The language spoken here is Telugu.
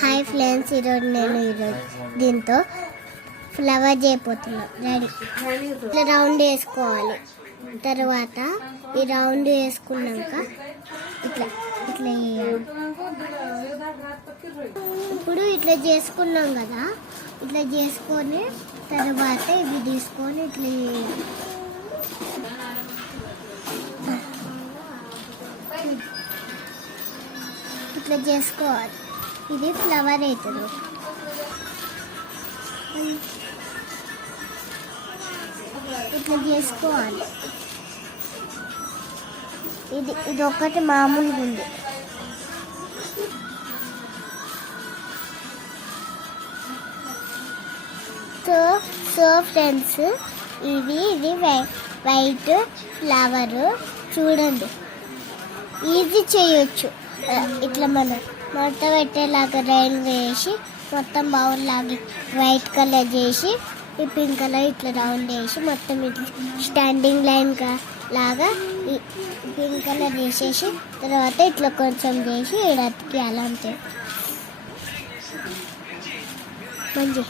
హాయ్ ఫ్రెండ్స్, ఈరోజు దీంతో ఫ్లవర్ చేయబోతున్నాం. రెడీ. ఇట్లా రౌండ్ వేసుకోవాలి. తర్వాత ఈ రౌండ్ వేసుకున్నాక ఇట్లా ఇట్లా వేయాలి. ఇప్పుడు ఇట్లా చేసుకున్నాం కదా, ఇట్లా చేసుకొని తర్వాత ఇవి తీసుకొని ఇట్లా వేయాలి. ఇట్లా చేసుకోవాలి. ఇది ఫ్లవర్ అవుతుంది. ఇట్లా చేసుకోవాలి. ఇది ఒకటి మామూలుగా ఉంది. సో ఫ్రెండ్స్, ఇది వైట్ ఫ్లవర్ చూడండి. ఈజీ చేయొచ్చు. ఇట్లా మనం మొత్తం పెట్టేలాగా రైన్ వేసి మొత్తం బౌల్ లాగి వైట్ కలర్ చేసి ఈ పింక్ కలర్ ఇట్లా రౌండ్ వేసి మొత్తం ఇట్లా స్టాండింగ్ లైన్ లాగా ఈ పింక్ కలర్ వేసేసి తర్వాత ఇట్లా కొంచెం చేసి అతికి అలా అంతే మంచి